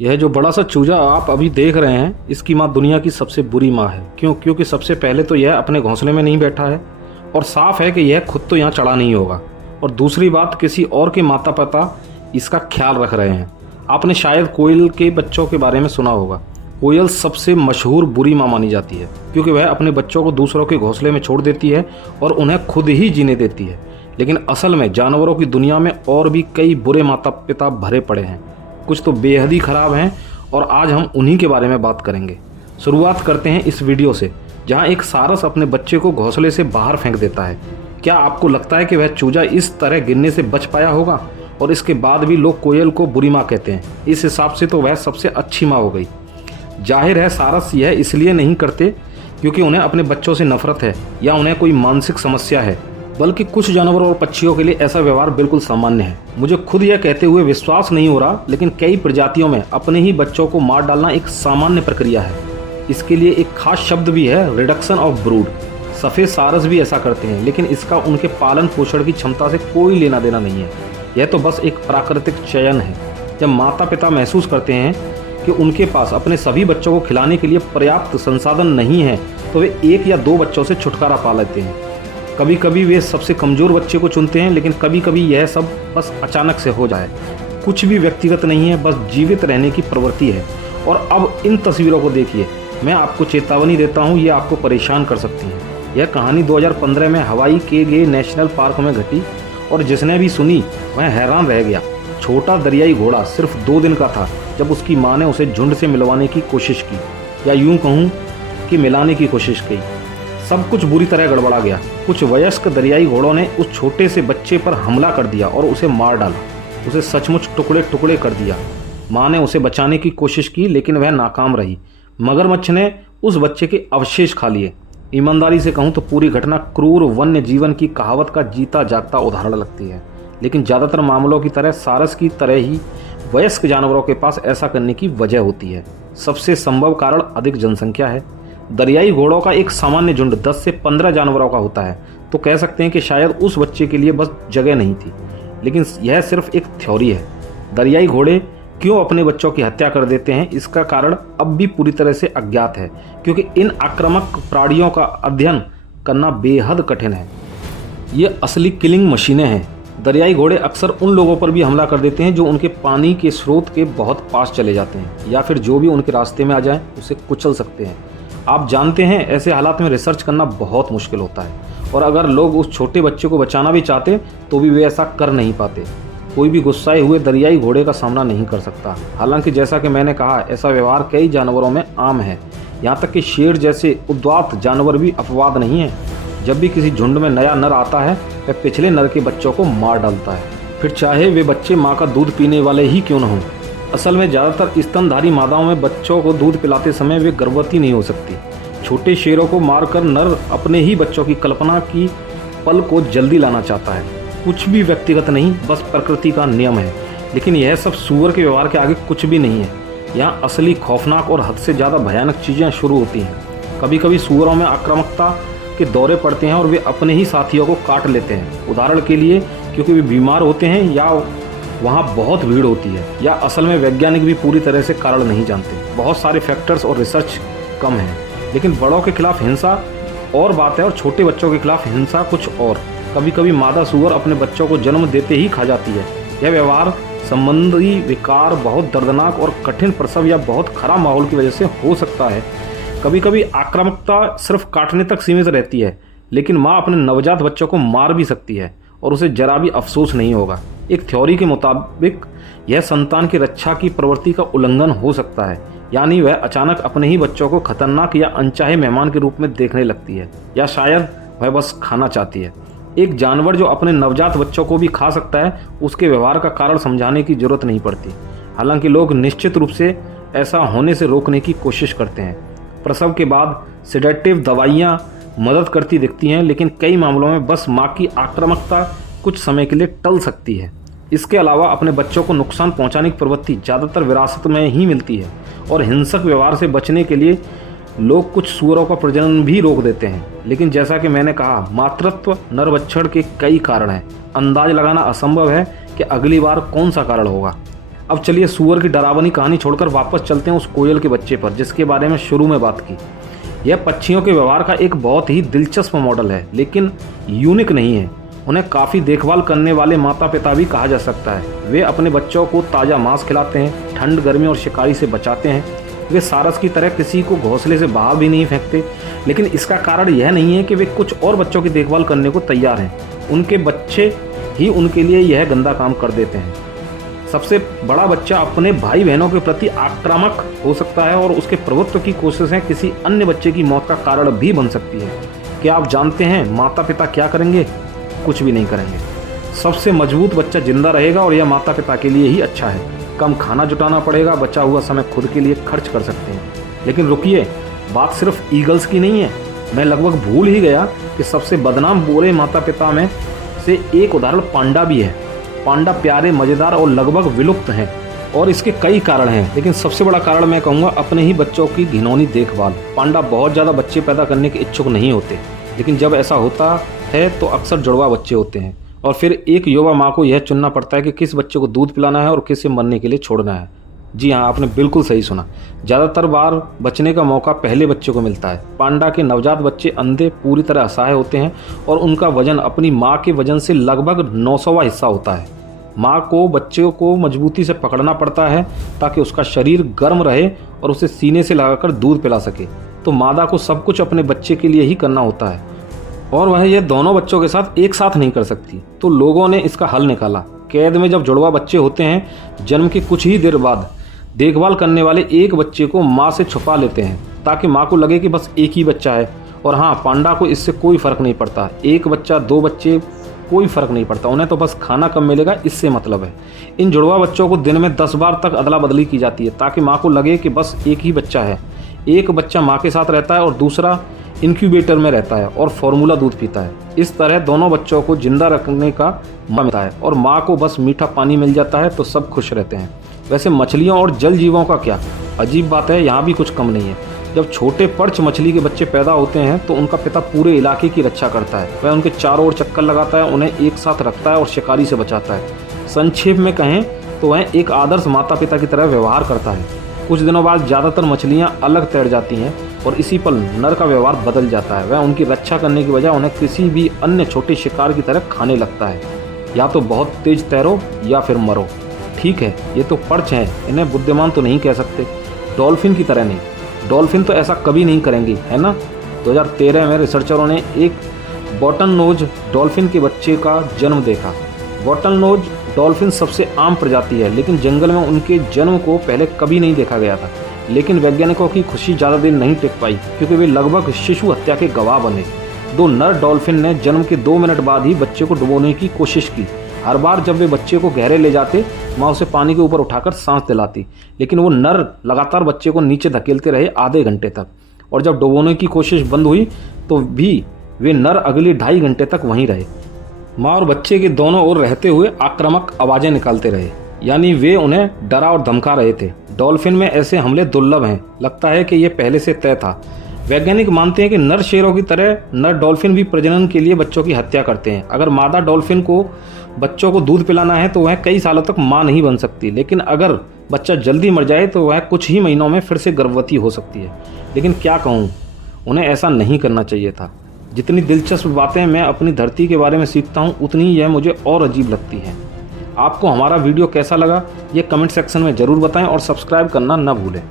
यह जो बड़ा सा चूजा आप अभी देख रहे हैं, इसकी माँ दुनिया की सबसे बुरी माँ है। क्यों? क्योंकि सबसे पहले तो यह अपने घोंसले में नहीं बैठा है और साफ है कि यह खुद तो यहाँ चढ़ा नहीं होगा, और दूसरी बात, किसी और के माता पिता इसका ख्याल रख रहे हैं। आपने शायद कोयल के बच्चों के बारे में सुना होगा। कोयल सबसे मशहूर बुरी माँ मानी जाती है, क्योंकि वह अपने बच्चों को दूसरों के घोंसले में छोड़ देती है और उन्हें खुद ही जीने देती है। लेकिन असल में जानवरों की दुनिया में और भी कई बुरे माता पिता भरे पड़े हैं, कुछ तो बेहद ही खराब हैं, और आज हम उन्हीं के बारे में बात करेंगे। शुरुआत करते हैं इस वीडियो से, जहां एक सारस अपने बच्चे को घोंसले से बाहर फेंक देता है। क्या आपको लगता है कि वह चूजा इस तरह गिरने से बच पाया होगा? और इसके बाद भी लोग कोयल को बुरी माँ कहते हैं। इस हिसाब से तो वह सबसे अच्छी माँ हो गई। जाहिर है सारस यह इसलिए नहीं करते क्योंकि उन्हें अपने बच्चों से नफरत है या उन्हें कोई मानसिक समस्या है, बल्कि कुछ जानवरों और पक्षियों के लिए ऐसा व्यवहार बिल्कुल सामान्य है। मुझे खुद यह कहते हुए विश्वास नहीं हो रहा, लेकिन कई प्रजातियों में अपने ही बच्चों को मार डालना एक सामान्य प्रक्रिया है। इसके लिए एक खास शब्द भी है, रिडक्शन ऑफ ब्रूड। सफ़ेद सारस भी ऐसा करते हैं, लेकिन इसका उनके पालन पोषण की क्षमता से कोई लेना देना नहीं है। यह तो बस एक प्राकृतिक चयन है। जब माता पिता महसूस करते हैं कि उनके पास अपने सभी बच्चों को खिलाने के लिए पर्याप्त संसाधन नहीं है, तो वे एक या दो बच्चों से छुटकारा पा लेते हैं। कभी कभी वे सबसे कमज़ोर बच्चे को चुनते हैं, लेकिन कभी कभी यह सब बस अचानक से हो जाए। कुछ भी व्यक्तिगत नहीं है, बस जीवित रहने की प्रवृत्ति है। और अब इन तस्वीरों को देखिए। मैं आपको चेतावनी देता हूँ, ये आपको परेशान कर सकती हैं। यह कहानी 2015 में हवाई के गे नेशनल पार्क में घटी, और जिसने भी सुनी वह हैरान रह गया। छोटा दरियाई घोड़ा सिर्फ 2 दिन का था जब उसकी माँ ने उसे झुंड से मिलवाने की कोशिश की, या यूं कहूँ कि मिलाने की कोशिश की। सब कुछ बुरी तरह गड़बड़ा गया। कुछ वयस्क दरियाई घोड़ों ने उस छोटे से बच्चे पर हमला कर दिया और उसे मार डाला। उसे सचमुच टुकड़े टुकड़े कर दिया। माँ ने उसे बचाने की कोशिश की, लेकिन वह नाकाम रही। मगरमच्छ ने उस बच्चे के अवशेष खा लिए। ईमानदारी से कहूँ तो पूरी घटना क्रूर वन्य जीवन की कहावत का जीता जागता उदाहरण लगती है। लेकिन ज़्यादातर मामलों की तरह सारस की तरह ही वयस्क जानवरों के पास ऐसा करने की वजह होती है। सबसे संभव कारण अधिक जनसंख्या है। दरियाई घोड़ों का एक सामान्य झुंड 10 से 15 जानवरों का होता है, तो कह सकते हैं कि शायद उस बच्चे के लिए बस जगह नहीं थी। लेकिन यह सिर्फ एक थ्योरी है। दरियाई घोड़े क्यों अपने बच्चों की हत्या कर देते हैं, इसका कारण अब भी पूरी तरह से अज्ञात है, क्योंकि इन आक्रामक प्राणियों का अध्ययन करना बेहद कठिन है। ये असली किलिंग मशीनें हैं। दरियाई घोड़े अक्सर उन लोगों पर भी हमला कर देते हैं जो उनके पानी के स्रोत के बहुत पास चले जाते हैं, या फिर जो भी उनके रास्ते में आ जाए उसे कुचल सकते हैं। आप जानते हैं, ऐसे हालात में रिसर्च करना बहुत मुश्किल होता है, और अगर लोग उस छोटे बच्चे को बचाना भी चाहते तो भी वे ऐसा कर नहीं पाते। कोई भी गुस्साए हुए दरियाई घोड़े का सामना नहीं कर सकता। हालांकि जैसा कि मैंने कहा, ऐसा व्यवहार कई जानवरों में आम है। यहाँ तक कि शेर जैसे उद्वात जानवर भी अपवाद नहीं है। जब भी किसी झुंड में नया नर आता है, वह पिछले नर के बच्चों को मार डालता है, फिर चाहे वे बच्चे माँ का दूध पीने वाले ही क्यों न हों। असल में ज़्यादातर स्तनधारी मादाओं में बच्चों को दूध पिलाते समय वे गर्भवती नहीं हो सकती। छोटे शेरों को मारकर नर अपने ही बच्चों की कल्पना की पल को जल्दी लाना चाहता है। कुछ भी व्यक्तिगत नहीं, बस प्रकृति का नियम है। लेकिन यह सब सूअर के व्यवहार के आगे कुछ भी नहीं है। यहाँ असली खौफनाक और हद से ज़्यादा भयानक चीज़ें शुरू होती हैं। कभी कभी सूअरों में आक्रामकता के दौरे पड़ते हैं और वे अपने ही साथियों को काट लेते हैं। उदाहरण के लिए क्योंकि वे बीमार होते हैं, या वहाँ बहुत भीड़ होती है, या असल में वैज्ञानिक भी पूरी तरह से कारण नहीं जानते। बहुत सारे फैक्टर्स और रिसर्च कम है। लेकिन बड़ों के खिलाफ हिंसा और बात है, और छोटे बच्चों के खिलाफ हिंसा कुछ और। कभी कभी मादा सूअर अपने बच्चों को जन्म देते ही खा जाती है। यह व्यवहार संबंधी विकार बहुत दर्दनाक और कठिन प्रसव या बहुत खराब माहौल की वजह से हो सकता है। कभी कभी आक्रामकता सिर्फ काटने तक सीमित रहती है, लेकिन माँ अपने नवजात बच्चों को मार भी सकती है और उसे जरा भी अफसोस नहीं होगा। एक थ्योरी के मुताबिक यह संतान की रक्षा की प्रवृत्ति का उल्लंघन हो सकता है, यानी वह अचानक अपने ही बच्चों को खतरनाक या अनचाहे मेहमान के रूप में देखने लगती है, या शायद वह बस खाना चाहती है। एक जानवर जो अपने नवजात बच्चों को भी खा सकता है, उसके व्यवहार का कारण समझाने की जरूरत नहीं पड़ती। हालांकि लोग निश्चित रूप से ऐसा होने से रोकने की कोशिश करते हैं। प्रसव के बाद सेडेटिव दवाइयाँ मदद करती दिखती हैं, लेकिन कई मामलों में बस माँ की आक्रामकता कुछ समय के लिए टल सकती है। इसके अलावा अपने बच्चों को नुकसान पहुंचाने की प्रवृत्ति ज़्यादातर विरासत में ही मिलती है, और हिंसक व्यवहार से बचने के लिए लोग कुछ सूअरों का प्रजनन भी रोक देते हैं। लेकिन जैसा कि मैंने कहा, मातृत्व नर बच्चड़ के कई कारण हैं। अंदाज लगाना असंभव है कि अगली बार कौन सा कारण होगा। अब चलिए सूअर की डरावनी कहानी छोड़कर वापस चलते हैं उस कोयल के बच्चे पर जिसके बारे में शुरू में बात की। यह पक्षियों के व्यवहार का एक बहुत ही दिलचस्प मॉडल है, लेकिन यूनिक नहीं है। उन्हें काफ़ी देखभाल करने वाले माता पिता भी कहा जा सकता है। वे अपने बच्चों को ताज़ा मांस खिलाते हैं, ठंड गर्मी और शिकारी से बचाते हैं। वे सारस की तरह किसी को घोंसले से बाहर भी नहीं फेंकते, लेकिन इसका कारण यह नहीं है कि वे कुछ और बच्चों की देखभाल करने को तैयार हैं। उनके बच्चे ही उनके लिए यह गंदा काम कर देते हैं। सबसे बड़ा बच्चा अपने भाई बहनों के प्रति आक्रामक हो सकता है और उसके प्रभुत्व की कोशिशें किसी अन्य बच्चे की मौत का कारण भी बन सकती है। क्या आप जानते हैं माता पिता क्या करेंगे? कुछ भी नहीं करेंगे। सबसे मजबूत बच्चा जिंदा रहेगा और यह माता पिता के लिए ही अच्छा है। कम खाना जुटाना पड़ेगा, बचा हुआ समय खुद के लिए खर्च कर सकते हैं। लेकिन रुकिए, बात सिर्फ ईगल्स की नहीं है। मैं लगभग भूल ही गया कि सबसे बदनाम बुरे माता पिता में से एक उदाहरण पांडा भी है। पांडा प्यारे, मज़ेदार और लगभग विलुप्त हैं और इसके कई कारण हैं, लेकिन सबसे बड़ा कारण मैं कहूँगा अपने ही बच्चों की घिनौनी देखभाल। पांडा बहुत ज़्यादा बच्चे पैदा करने के इच्छुक नहीं होते, लेकिन जब ऐसा होता है तो अक्सर जुड़वा बच्चे होते हैं और फिर एक युवा माँ को यह चुनना पड़ता है कि किस बच्चे को दूध पिलाना है और किसे मरने के लिए छोड़ना है। जी हाँ, आपने बिल्कुल सही सुना। ज़्यादातर बार बचने का मौका पहले बच्चे को मिलता है। पांडा के नवजात बच्चे अंधे, पूरी तरह असहाय होते हैं और उनका वजन अपनी माँ के वजन से लगभग 900वां हिस्सा होता है। माँ को बच्चे को मजबूती से पकड़ना पड़ता है ताकि उसका शरीर गर्म रहे और उसे सीने से लगाकर दूध पिला सके। तो मादा को सब कुछ अपने बच्चे के लिए ही करना होता है और वह यह दोनों बच्चों के साथ एक साथ नहीं कर सकती। तो लोगों ने इसका हल निकाला। कैद में जब जुड़वा बच्चे होते हैं, जन्म के कुछ ही देर बाद देखभाल करने वाले एक बच्चे को माँ से छुपा लेते हैं ताकि माँ को लगे कि बस एक ही बच्चा है। और हाँ, पांडा को इससे कोई फ़र्क नहीं पड़ता। एक बच्चा, दो बच्चे, कोई फ़र्क नहीं पड़ता। उन्हें तो बस खाना कम मिलेगा, इससे मतलब है। इन जुड़वा बच्चों को दिन में 10 बार तक अदला बदली की जाती है ताकि माँ को लगे कि बस एक ही बच्चा है। एक बच्चा माँ के साथ रहता है और दूसरा इंक्यूबेटर में रहता है और फार्मूला दूध पीता है। इस तरह दोनों बच्चों को जिंदा रखने का मौका मिलता है और माँ को बस मीठा पानी मिल जाता है तो सब खुश रहते हैं। वैसे मछलियों और जल जीवों का क्या? अजीब बात है, यहाँ भी कुछ कम नहीं है। जब छोटे पर्च मछली के बच्चे पैदा होते हैं तो उनका पिता पूरे इलाके की रक्षा करता है। वह उनके चारों ओर चक्कर लगाता है, उन्हें एक साथ रखता है और शिकारी से बचाता है। संक्षेप में कहें तो वह एक आदर्श माता पिता की तरह व्यवहार करता है। कुछ दिनों बाद ज़्यादातर मछलियाँ अलग तैर जाती हैं और इसी पल नर का व्यवहार बदल जाता है। वह उनकी रक्षा करने की बजाय उन्हें किसी भी अन्य छोटे शिकार की तरह खाने लगता है। या तो बहुत तेज तैरो या फिर मरो। ठीक है, ये तो पर्च हैं, इन्हें बुद्धिमान तो नहीं कह सकते। डॉल्फिन की तरह नहीं। डॉल्फिन तो ऐसा कभी नहीं करेंगी, है ना? 2013 में रिसर्चरों ने एक बॉटल नोज डॉल्फिन के बच्चे का जन्म देखा। बॉटल नोज डॉल्फिन सबसे आम प्रजाति है, लेकिन जंगल में उनके जन्म को पहले कभी नहीं देखा गया था। लेकिन वैज्ञानिकों की खुशी ज़्यादा देर नहीं टिक पाई क्योंकि वे लगभग शिशु हत्या के गवाह बने। 2 नर डॉल्फिन ने जन्म के 2 मिनट बाद ही बच्चे को डुबोने की कोशिश की। हर बार जब वे बच्चे को गहरे ले जाते, माँ उसे पानी के ऊपर उठाकर सांस दिलाती, लेकिन वो नर लगातार बच्चे को नीचे धकेलते रहे आधे घंटे तक। और जब डुबोने की कोशिश बंद हुई तो भी वे नर अगले 2.5 घंटे तक वहीं रहे। माँ और बच्चे के दोनों ओर रहते हुए आक्रामक आवाज़ें निकालते रहे, यानी वे उन्हें डरा और धमका रहे थे। डॉल्फिन में ऐसे हमले दुर्लभ हैं। लगता है कि यह पहले से तय था। वैज्ञानिक मानते हैं कि नर शेरों की तरह नर डॉल्फिन भी प्रजनन के लिए बच्चों की हत्या करते हैं। अगर मादा डॉल्फिन को बच्चों को दूध पिलाना है तो वह कई सालों तक माँ नहीं बन सकती, लेकिन अगर बच्चा जल्दी मर जाए तो वह कुछ ही महीनों में फिर से गर्भवती हो सकती है। लेकिन क्या कहूँ, उन्हें ऐसा नहीं करना चाहिए था। जितनी दिलचस्प बातें मैं अपनी धरती के बारे में सीखता हूँ, उतनी यह मुझे और अजीब लगती हैं। आपको हमारा वीडियो कैसा लगा ये कमेंट सेक्शन में ज़रूर बताएं और सब्सक्राइब करना न भूलें।